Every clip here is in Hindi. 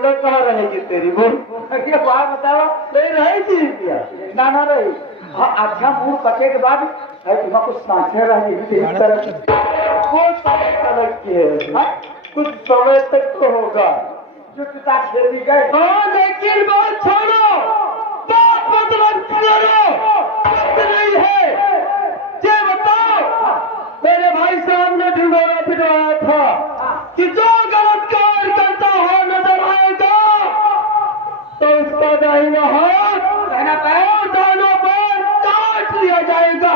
जगह कहाँ रहेगी तेरी बोल? ये बात बताओ। नहीं रहेगी क्या? ना रही। हाँ अच्छा मुंह पके के बाद तुम्हारा कुछ सांसें रहेगी इस तरह की। वो समय तक की है, कुछ समय तक तो होगा। जो पिता खेल भी गए। हाँ लेकिन बात छोड़ो, बात मतलब करो, कुछ नहीं है। ये बताओ, मेरे भाई साहब ने ढिंडोरा पिटवाया था कि जो गलत कार्य करता हो नजर आएगा तो उसका दाहिना हाथ कहना पैर दानों पर काट लिया जाएगा।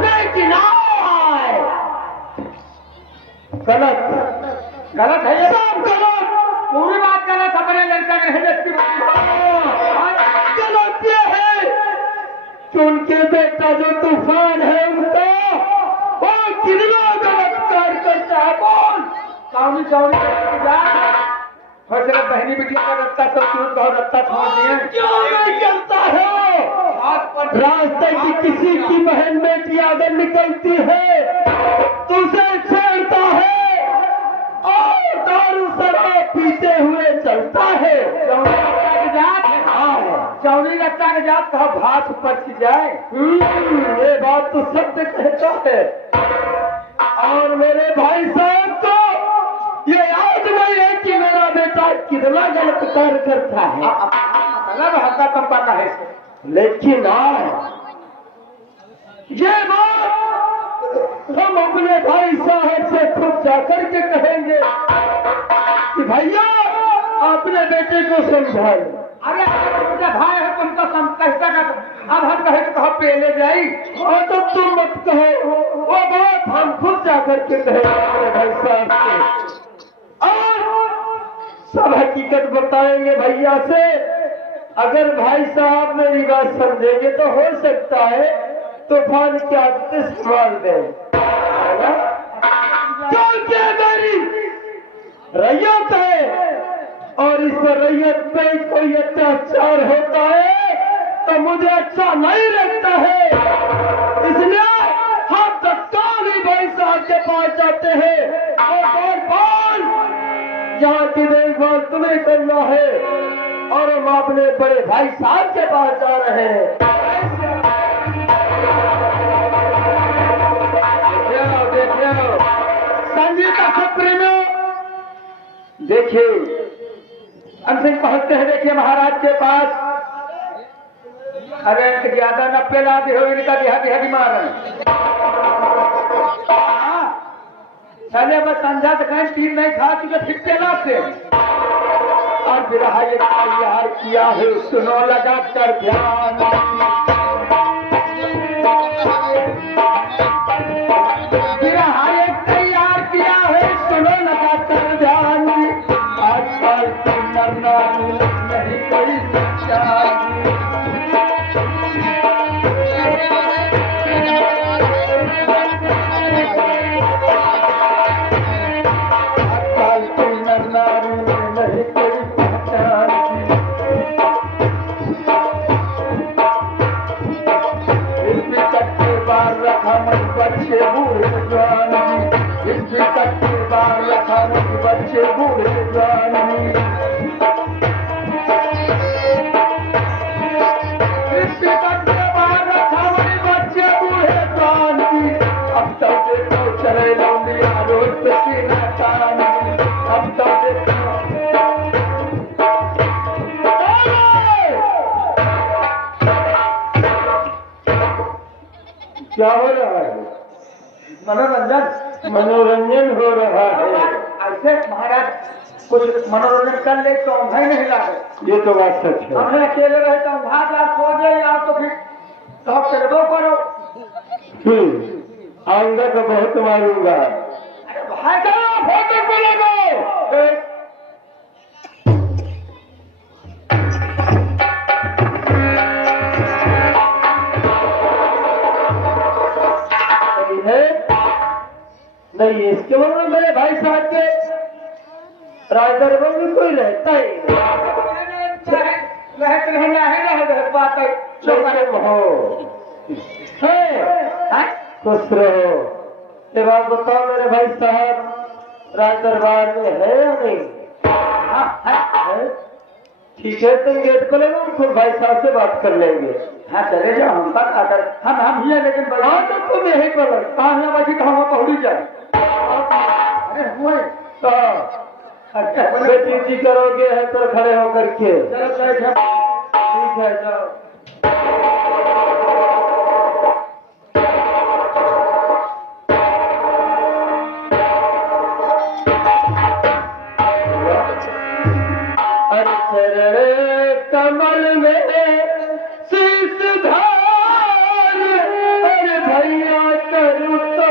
लेकिन आए गलत गलत है ये। सब गलत, पूरी बात गलत। अपने लड़का नहीं देखती। गलत ये है कि उनके बेटा जो तूफान है उनका वो कितना गलत कार्य करता है। बोल चावनी चावनी जा फसले बहनी बिटिया का रत्ता सब क्यों बहुत रत्ता छोड़ दिए। क्यों नहीं चलता है? हाथ पर रास्ते की किसी की बहन बेटी अगर निकलती है तो उसे छेड़ता है और दारू शराब पीते हुए चलता है। चौरी रत्ता के जात कहा भात पच जाए। ये बात तो सत्य कहता है। और मेरे भाई साहब को ये याद नहीं है कि मेरा बेटा कितना गलत कार्य करता है। मतलब हल्का कम पाता है। लेकिन आज ये बात हम अपने भाई साहब से खुद जाकर के कहेंगे कि भैया अपने बेटे को समझाए। अरे जब भाई है तुमको कैसा का अब हम कहे तो कहा पहले जाई। और तो तुम मत कहो, वो बात हम खुद जाकर के कहेंगे अपने भाई साहब से और सब हकीकत बताएंगे भैया से। अगर भाई साहब मेरी बात समझेंगे तो हो सकता है तूफान की आदतें संभाल दे। क्योंकि मेरी रैयत है और इस रैयत पे कोई अत्याचार होता है तो मुझे अच्छा नहीं लगता है। इसलिए हम तत्काल ही भाई साहब के पास जाते हैं और बोल यहाँ की देखभाल तुम्हें करना है और हम अपने बड़े भाई साहब के पास जा रहे हैं। देखिए संगीत सत्र में देखिए हम सिंह पहुंचते हैं। देखिए महाराज के पास अरे इनके ज्यादा 90 लाख हो इनका बिहार बीमार है। चले बस समझा तो कहीं तीन नहीं खा चुके फिर चला से और बिरहा ये तैयार किया है सुनो लगा कर ध्यान। बिरहा ये तैयार किया है सुनो लगा कर ध्यान। आजकल की मरना नहीं कोई पहचान। बच्चे बूढ़े जवान इसमें तक के बार रखा बच्चे बूढ़े जवान इसमें तक के बार रखा बच्चे बूढ़े जवान अब तो देखो चले लौंडिया रोड पे सीना तान। अब तो देखो क्या हो रहा है? मनोरंजन मनोरंजन हो रहा है। ऐसे महाराज कुछ मनोरंजन कर ले तो हम नहीं लागे। ये तो बात सच है। हमने अकेले रहे तो भाग या सो जाए या तो फिर सब करबो करो। आऊंगा तो बहुत मारूंगा। अरे भाई चलो फोटो को लगो। नहीं इसके मतलब मेरे भाई साहब के राजदरबार में कोई रहता ही खुश रहो। ये बात बताओ मेरे भाई साहब राज दरबार में है या नहीं? है? ठीक है, तुम गेट पर लगा, फिर भाई साहब से बात कर लेंगे। हाँ चले जाओ, हम बात आकर हम ही है, लेकिन हाँ तो तुम यहीं पर लग। कहाँ है बाकी, कहाँ पहुँच जाए। अरे हुए अच्छा बेटी करोगे है तो खड़े होकर के। चलो बैठ, ठीक है, जाओ। अक्षर कमल में शीश धार, अरे भैया करूँ तो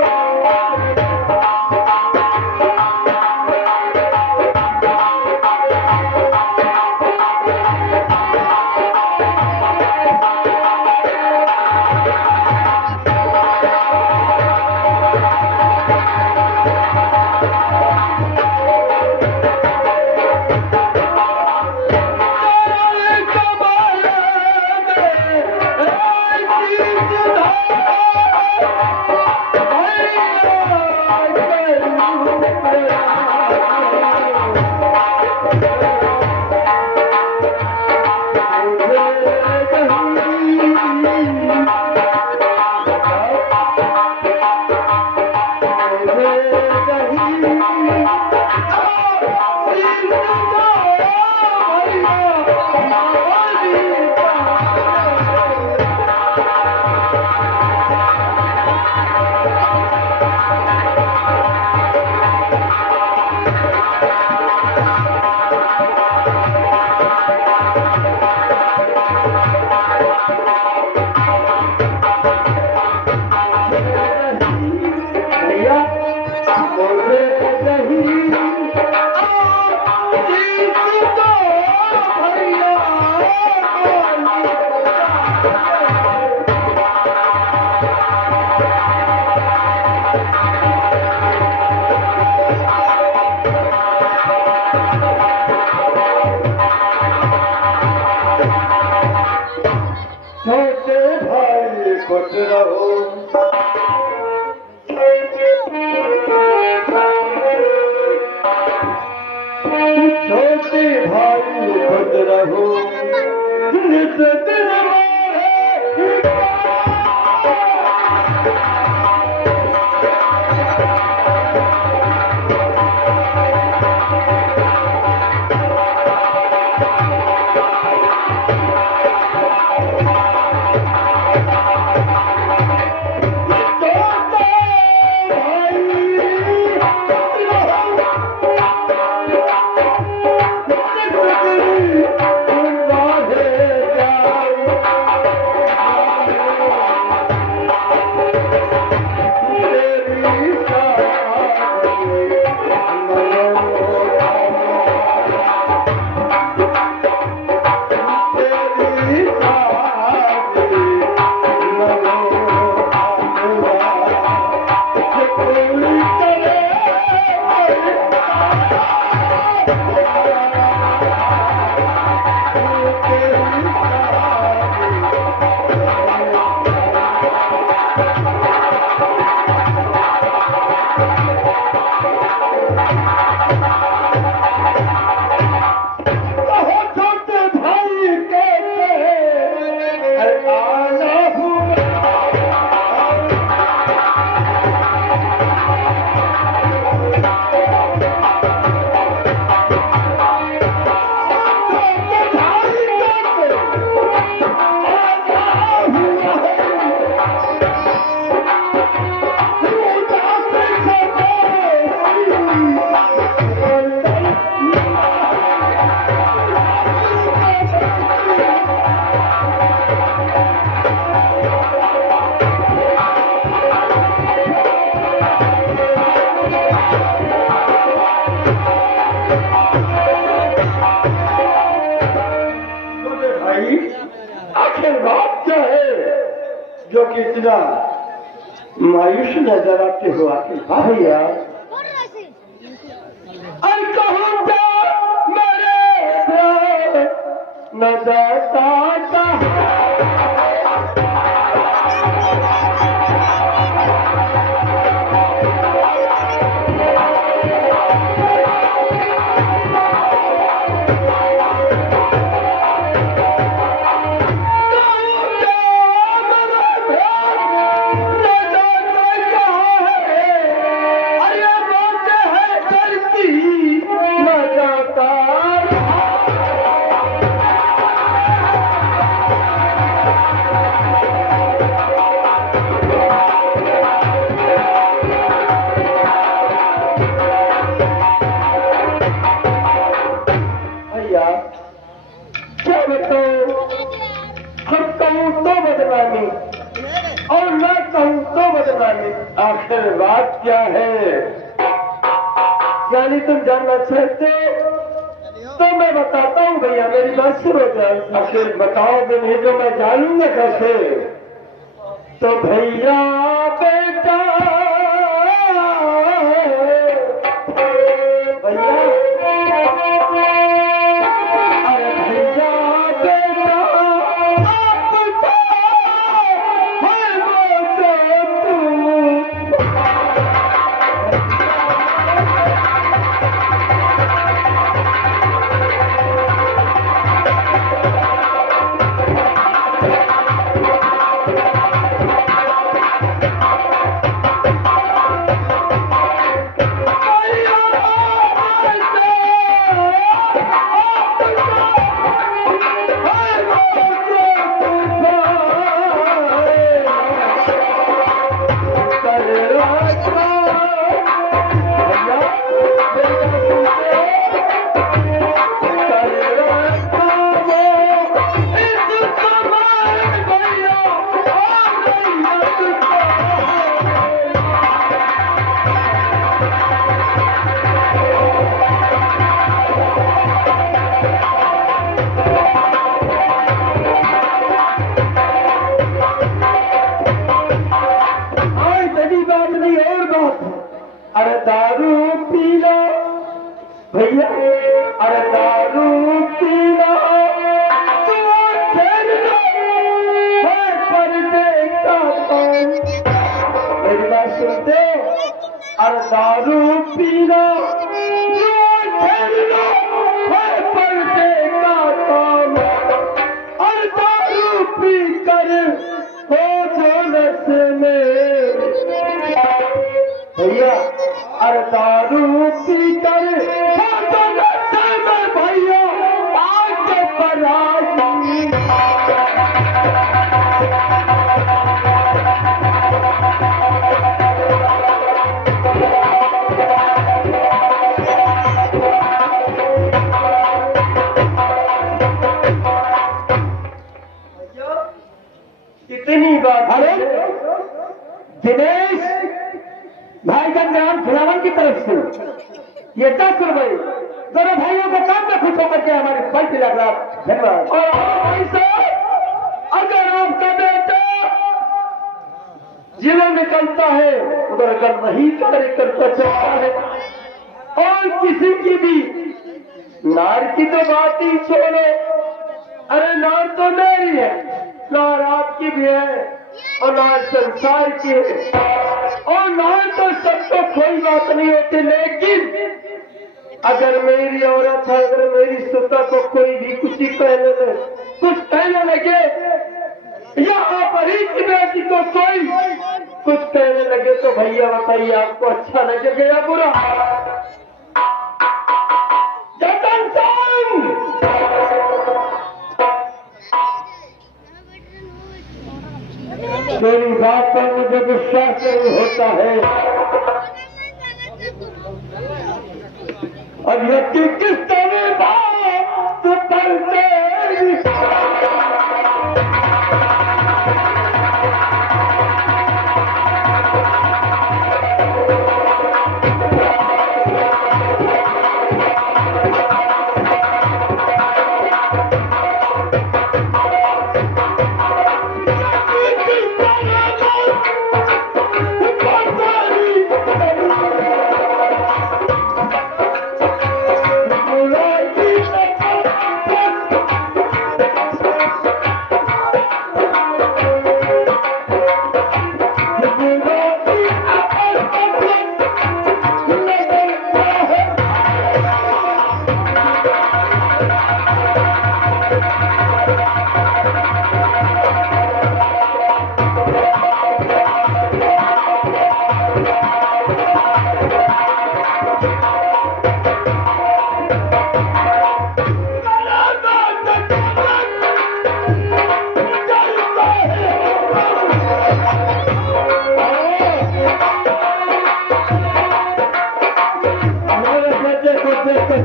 छोटे भाई खुश रहो, छोटे भाई खुश रहो, नित दिन जो कि इतना मायूस नजर आते हो आके भैया मेरे न दाता भैया क्या बताओ, हम कहूँ तो बदनामी और न कहूँ तो बदनामी। आखिर बात क्या है? यानी तुम जानना चाहते तो मैं बताता हूँ भैया, मेरी बात सुनो जाओ। आखिर बताओगे नहीं तो मैं जानूंगा कैसे? तो भैया बेटा भैया, अरे भैया बेटा आपका है वो जो तू। अरे दारू पीना भैया, अरे दारू पीना तो खेलना है पर्दे का काम। मेरी बात सुनते हो? अरे दारू पीना तो खेलना है पर्दे का काम। और दारू पी कर हो जो नशे में भैया, अरे दारू पी कर भैया आगे बढ़ाई। इतनी बात। अरे दिनेश भाई गंगाराम खिलावन की तरफ से ये 10 रुपए दोनों भाइयों को काम में खुश होकर के हमारे बल लग रहा। धन्यवाद। और भाई साहब, अगर आपका बेटा जिला निकलता है उधर अगर नहीं कार्य करता चलता है और किसी की भी नार की तो बात ही छोड़ो, अरे नार तो मेरी है, नार आपकी भी है और नार संसार की है और नार तो सबको कोई बात नहीं होती। लेकिन अगर मेरी औरत है, अगर मेरी सुता को कोई भी कुछ कहने लगे यहाँ पर ही की बेटी को कोई कुछ कहने लगे तो भैया बताइए आपको अच्छा लगेगा या बुरा? जतन सिंह, मेरी बात पर मुझे विश्वास नहीं होता है। अब व्यक्ति किस तरह बात करते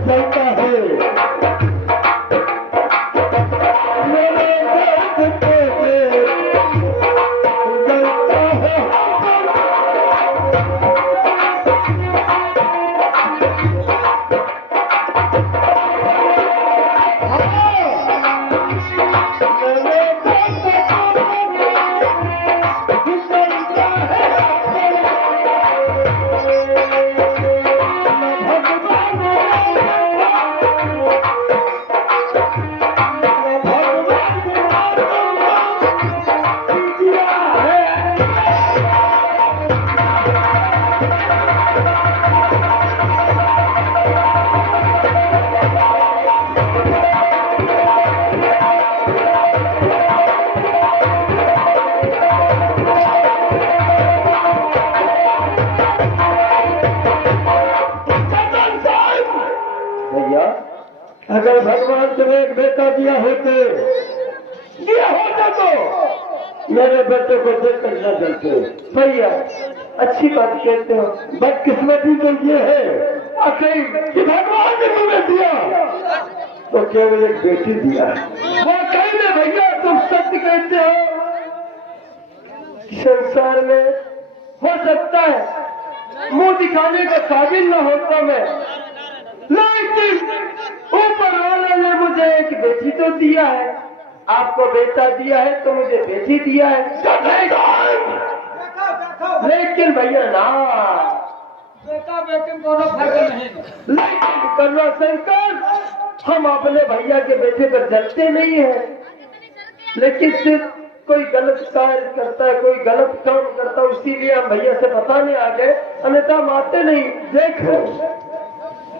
चलता है अगर भगवान तुम्हें एक बेटा दिया होते तो मेरे बेटे को देखकर न डरते। भैया अच्छी बात कहते हो। बदकिस्मती तो ये है आखिर कि भगवान ने तुम्हें दिया तो केवल एक बेटी दिया। वो कहीं में भैया तुम सत्य कहते हो। संसार में हो सकता है मुंह दिखाने का काबिल न होता मैं, लेकिन ऊपर वाले ने मुझे एक बेटी तो दिया है। आपको बेटा दिया है तो मुझे बेटी दिया है। लेकिन भैया ना, बेटा बेटे में दोनों फर्क नहीं। लेकिन करना शंकर, हम अपने भैया के बेटे पर जलते नहीं है, लेकिन सिर्फ कोई गलत कार्य करता है, कोई गलत काम करता है, इसीलिए हम भैया से बताने आ गए, अन्यथा मानते नहीं। देखो,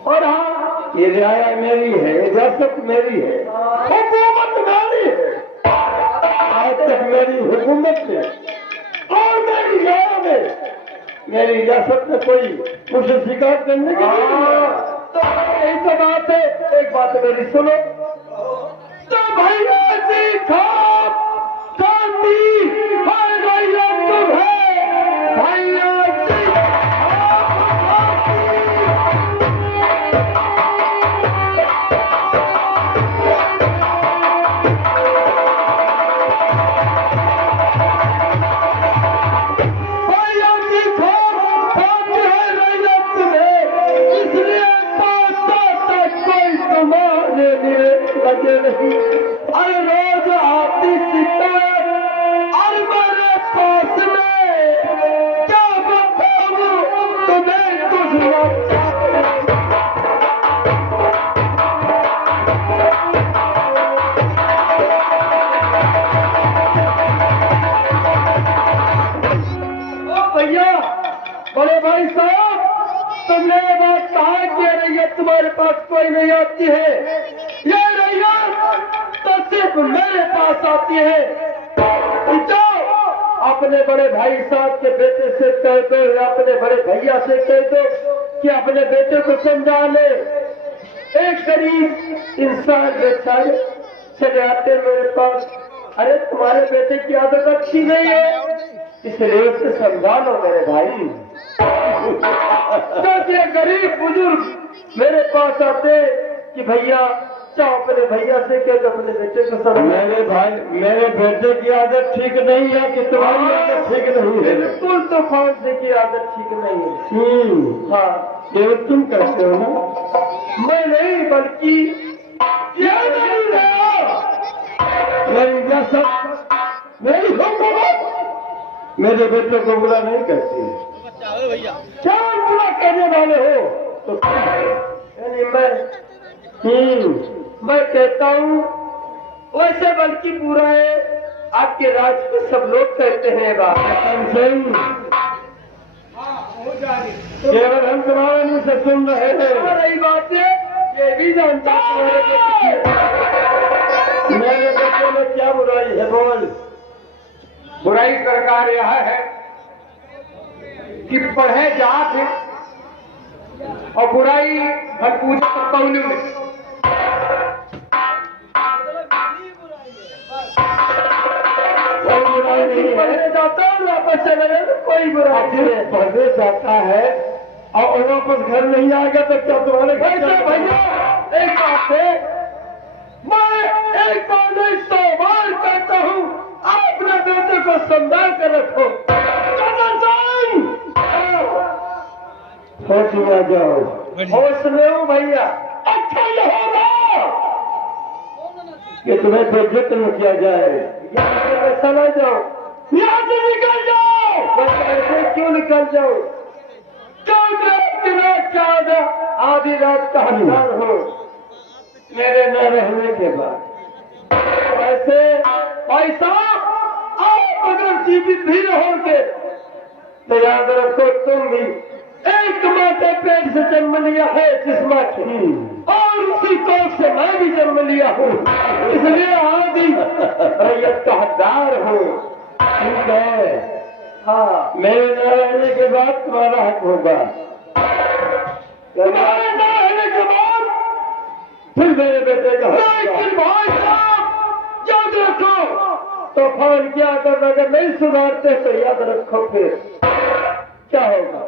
और हाँ, ये रियाया मेरी है, इजाजत मेरी है, हुकूमत मेरी है। आज तक मेरी हुकूमत में और मेरी रियाया में मेरी इजाजत में कोई मुझे शिकायत करने की नहीं है। तो यही तो बात है। एक बात मेरी सुनो, तो भैया जी खाप काटी है भैया तुम्हें, भैया जी नहीं। अरे रोज आती शिकायत और मेरे पास में क्या बताऊं तुम्हें कुछ भैया। बड़े भाई साहब, तुमने ये बात कहा कि रैयत तुम्हारे पास कोई नहीं आती है, ये रैयत तो सिर्फ मेरे पास आती है। जाओ अपने बड़े भाई साहब के बेटे से कह दो या अपने बड़े भैया से कह दो कि अपने बेटे को समझा ले। एक गरीब इंसान बेचारे चले आते मेरे पास, अरे तुम्हारे बेटे की आदत अच्छी नहीं है, इसलिए उसे समझा लो मेरे भाई। तो ये गरीब बुजुर्ग मेरे पास आते कि भैया चाहो अपने भैया से कह दो अपने बेटे को समझा। मेरे भाई, मेरे बेटे की आदत ठीक नहीं है कि तुम्हारी आदत ठीक नहीं है? बिल्कुल तूफान से की आदत ठीक नहीं है। हाँ, ये तुम कहते हो ना? मैं नहीं बल्कि ये नहीं रहा। मेरी इजाजत, मेरी हुकूमत मेरे बेटे को बुरा नहीं करती है। क्या बुरा कहने वाले हो? तो यानी मैं कहता हूँ वैसे बल्कि बुरा है आपके राज को सब लोग कहते हैं। बात केवल हम तुम्हारे मुंह से सुन रहे हैं। रही बात है, ये भी जानता हूँ मेरे बच्चे में क्या बुराई है? बोल। बुराई सरकार यह है कि पढ़े जात है और बुराई हर पूजा कौन में। कोई बुराई नहीं है। पढ़ने जाता हूँ वापस चले गए तो कोई बुराई नहीं है। पढ़ने जाता है और वापस घर नहीं आएगा तो क्या तुम्हारे घर वैसे भैया एक बात है, मैं एक बार नहीं 100 बार कहता हूँ अपने बेटे को संभाल कर रखो। होश में आ जाओ। होश में हूँ भैया। अच्छा ये होगा कि तुम्हें बेइज्जत न किया जाए। यहाँ से मैं चला जाऊँ, यहाँ से निकल जाओ। बस ऐसे क्यों निकल जाऊँ? आधी रात का हथियार हो मेरे न रहने के बाद। ऐसे भाई साहब, आप अगर जीवित भी रहोगे तो याद रखो तुम भी एक माते पेट से जन्म लिया है जिस्मा के, और उसी कोख से मैं भी जन्म लिया हूँ, इसलिए आदि रैयत का हकदार हूँ। ठीक है। हाँ, मेरे न रहने के बाद तुम्हारा हक होगा। तुम्हारे न रहने के बाद फिर मेरे बेटे का लेकिन भाई साहब क्या देखो तूफान क्या कर अगर नहीं सुधारते तो याद रखो फिर क्या होगा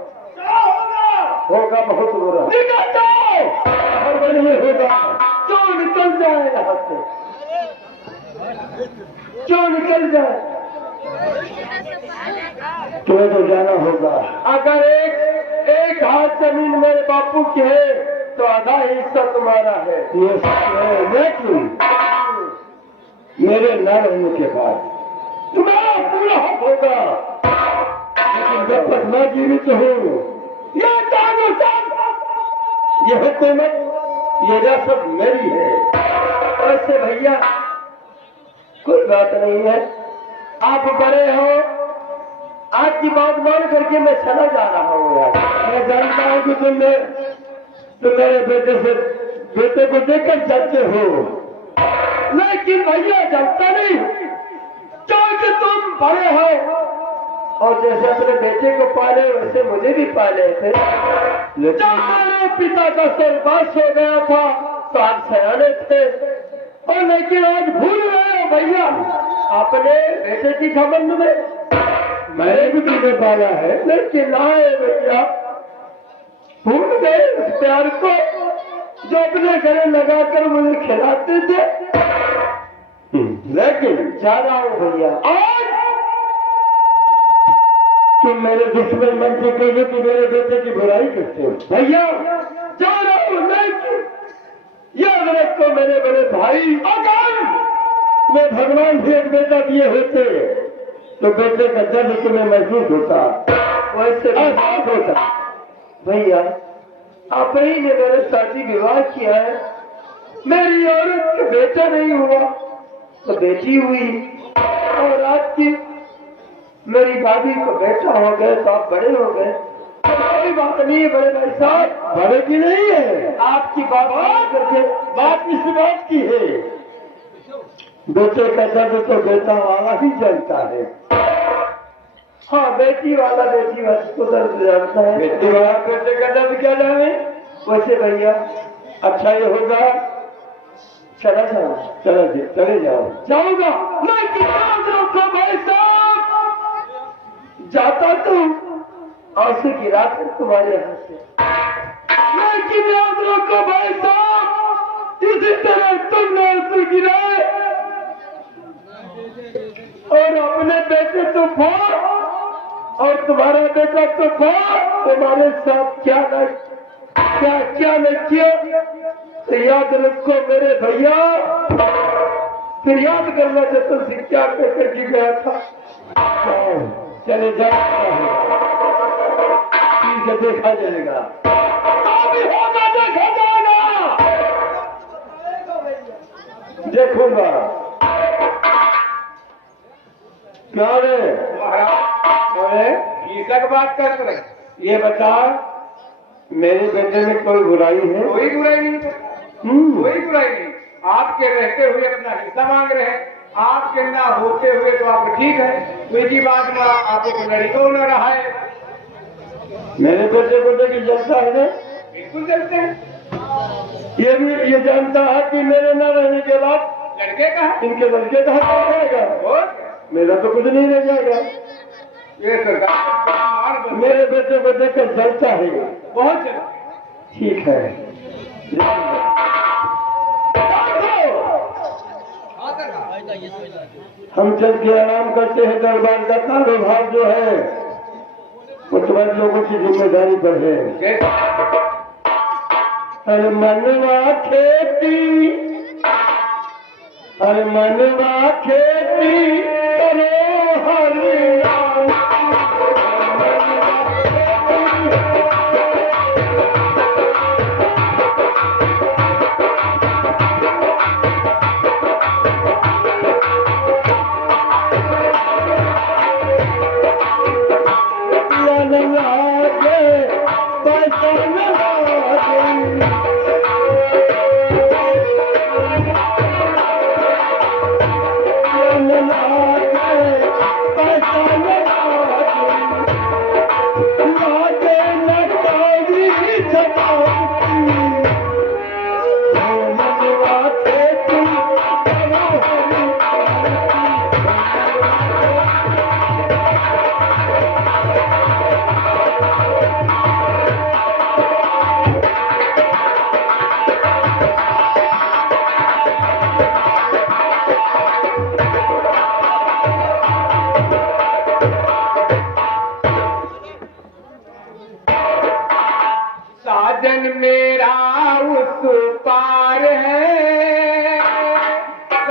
होगा बहुत बुरा निकल जाओ और नहीं होगा क्यों निकल जाए यहाँ से क्यों निकल जाए तुम्हें तो जाना होगा। अगर एक हाथ जमीन मेरे बापू की है तो आधा हिस्सा तुम्हारा है ये सच है लेकिन मेरे न रहने के बाद तुम्हारा पूरा हक होगा लेकिन जब तक मैं जीवित हूँ ये जानो ये हुकूमत ये रियासत मेरी है। ऐसे भैया कोई बात नहीं है आप बड़े हो आपकी बात मान करके मैं चला जा रहा हूँ यार मैं जानता हूँ कि तुम मेरे बेटे को देखकर जाते हो लेकिन भैया जानता नहीं क्योंकि तुम बड़े हो और जैसे अपने बेटे को पाले वैसे मुझे भी पाले थे जब मेरे पिता का स्वर्गवास हो गया था तो आप सयाने थे और लेकिन आज भूल गए हो भैया अपने बेटे की घमंड में मैंने भी तुम्हें पाला है लेकिन आए भैया भूल गए उस प्यार को जो अपने घरे लगाकर मुझे खिलाते थे लेकिन जा रहा हूँ भैया आज तुम मेरे दुश्मन बन चुके हो कि मेरे बेटे की बुराई करते हो। भैया जा रहा हूँ लेकिन याद रखो मेरे बड़े भाई अगर मैं भगवान से एक बेटा दिए होते तो बेटे का दर्द तुम्हें महसूस होता वैसे एहसास होता। भैया आप ही ने मेरे शादी विवाह किया है मेरी औरत का बेटा नहीं हुआ तो बेटी हुई और आपकी मेरी भाभी को बेटा हो गए तो आप बड़े हो गए तो कोई बात नहीं है बड़े भाई साहब बड़े की नहीं है आपकी बात करके बात इस बात की है बेटे का दर्द तो बेटा वाला ही जानता है। हाँ बेटी वाला को दर्द जानता है बेटे वाला बेटे का दर्द क्या जाने। वैसे भैया अच्छा ये होगा चला जाओ चले जाओ जाऊंगा लेकिन याद रखो भाई साहब जाता तो आंसू गिरा कर तुम्हारे यहाँ से लेकिन याद रखो भाई साहब इसी तरह तुमने आंसू गिराए और अपने बेटे तो फोड़ और तुम्हारा बेटा तो फोड़ तुम्हारे साथ क्या न किया तो याद रखो मेरे भैया फिर याद करना जब तुमसे क्या करके गया था चले जाओ ठीक है देखा जाएगा अभी होगा देखा जाएगा देखूंगा क्या रे ईसा बात कर रहे ये बता मेरे बेटे में कोई बुराई है। कोई बुराई नहीं कोई बुराई नहीं आपके रहते हुए अपना हिस्सा मांग रहे हैं आपके ना होते हुए तो आप ठीक है कोई की बात में आप एक लड़का न रहा है मेरे बेटे को देखिए जलता है ना बिल्कुल चलते हैं ये भी ये जानता है कि मेरे न रहने के बाद लड़के का है इनके लड़के का हक हो जाएगा और मेरा तो कुछ नहीं रह जाएगा। ये सरकार मेरे बेटे को देखकर जलता है बहुत चलते ठीक है हम चल के आराम करते हैं दरबार का कारोबार जो है वो तुम्हारे लोगों की जिम्मेदारी पर है। अरे मनवा खेती करो हरि नाम। पैसा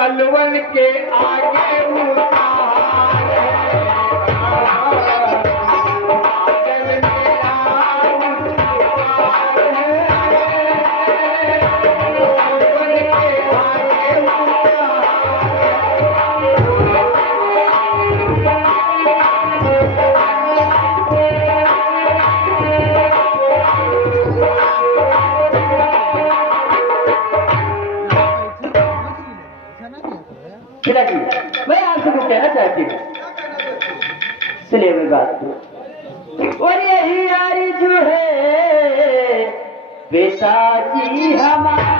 कलवन के आगे ऊंचा पिताजी, मैं आपसे कुछ कहना चाहती हूँ, सुनिए मेरी बात। और यही यारी जो है बेसाजी हमारा,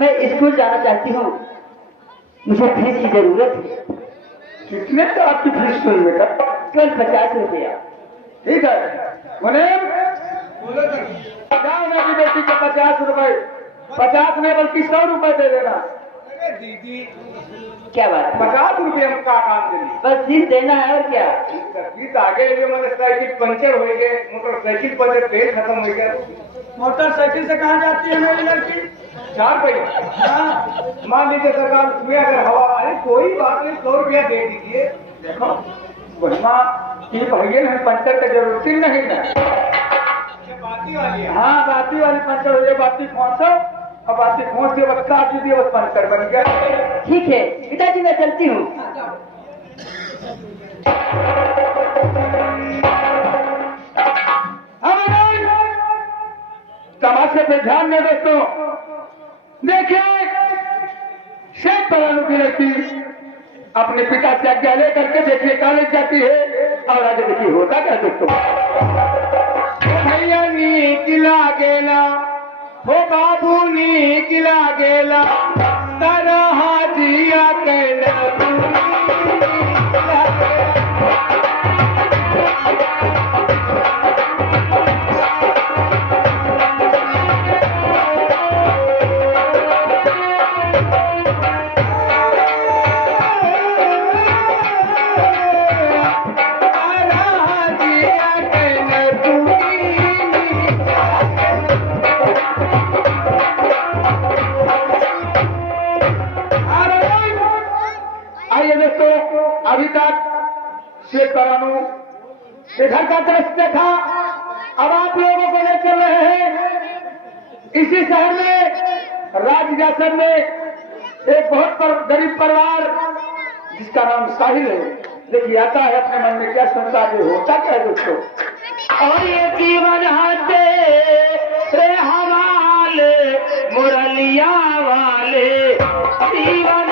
मैं स्कूल जाना चाहती हूँ, मुझे फीस की जरूरत है। कितने का आपकी फीस हुई बेटा? केवल 50 रुपया। ठीक है मुनीम, जाओ मेरी बेटी को 50 रुपए, 50 नहीं बल्कि 100 रुपए दे देना। दीदी क्या बात है? 50 रुपये हम का काम देंगे, बस फीस देना है और क्या? फीस आगे जो मैंने साइकिल पंचर हो गए, मोटरसाइकिल पंचर, तेल खत्म हो गया। मोटरसाइकिल से कहाँ जाती है मेरी लड़की? 4 रुपये। मान लीजिए सरकार तुम्हें अगर हवा आए, कोई बात नहीं, 100 रुपया दे दीजिए। देखो बढ़िया की भैया हमें पंचर की जरूरत ही नहीं है। बाती वाली? हाँ बाती वाली पंचर हो गई, बाती पहुंचो और बाती पहुंच के बस काट दीजिए, बस पंचर बन गया। ठीक है पिताजी, मैं चलती हूँ। तमाशे पे ध्यान दें दोस्तों। देखिए शेख परानू की लड़की अपने पिता से आज्ञा लेकर के देखिए कॉलेज जाती है, और आगे देखिए होता क्या दोस्तों। भैया नीक लागेला, हो बाबू नीक लागेला, तरह जिया कैला अभी तक शेख परानू इधर का दृश्य देखा, अब आप लोगों को ले चल रहे हैं इसी शहर में, राजगासन में एक बहुत गरीब परिवार जिसका नाम साहिल है। देखिए आता है अपने मन में क्या सोचता है, होता क्या है दोस्तों। और ये जीवन हाथे रे हवाले मुरलिया वाले जीवन